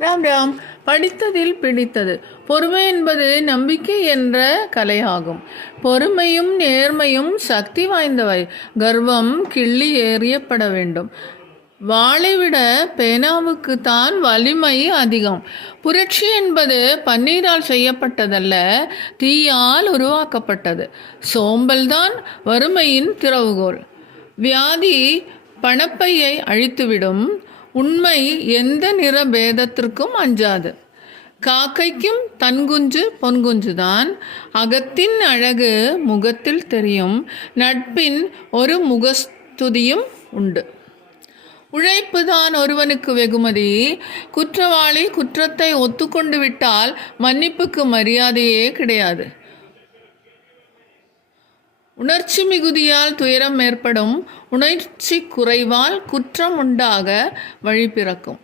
ராம் ராம். படித்ததில் பிடித்தது. பொறுமை என்பது நம்பிக்கை என்ற கலையாகும். பொறுமையும் நேர்மையும் சக்தி வாய்ந்தவை. கர்வம் கிள்ளி எறியப்பட வேண்டும். வாளை விட பேனாவுக்கு தான் வலிமை அதிகம். புரட்சி என்பது பன்னீரால் செய்யப்பட்டதல்ல, தீயால் உருவாக்கப்பட்டது. சோம்பல்தான் வறுமையின் திறவுகோல். வியாதி பணப்பையை அழித்துவிடும். உண்மை எந்த நிற பேதத்திற்கும் அஞ்சாது. காக்கைக்கும் தன்குஞ்சு பொன்குஞ்சுதான். அகத்தின் அழகு முகத்தில் தெரியும். நட்பின் ஒரு முகஸ்துதியும் உண்டு. உழைப்பு தான் ஒருவனுக்கு வெகுமதி. குற்றவாளி குற்றத்தை ஒத்துக்கொண்டு விட்டால் மன்னிப்புக்கு மரியாதையே கிடையாது. உணர்ச்சி மிகுதியால் துயரம் ஏற்படும். உணர்ச்சி குறைவால் குற்றம் உண்டாக வழி பிறக்கும்.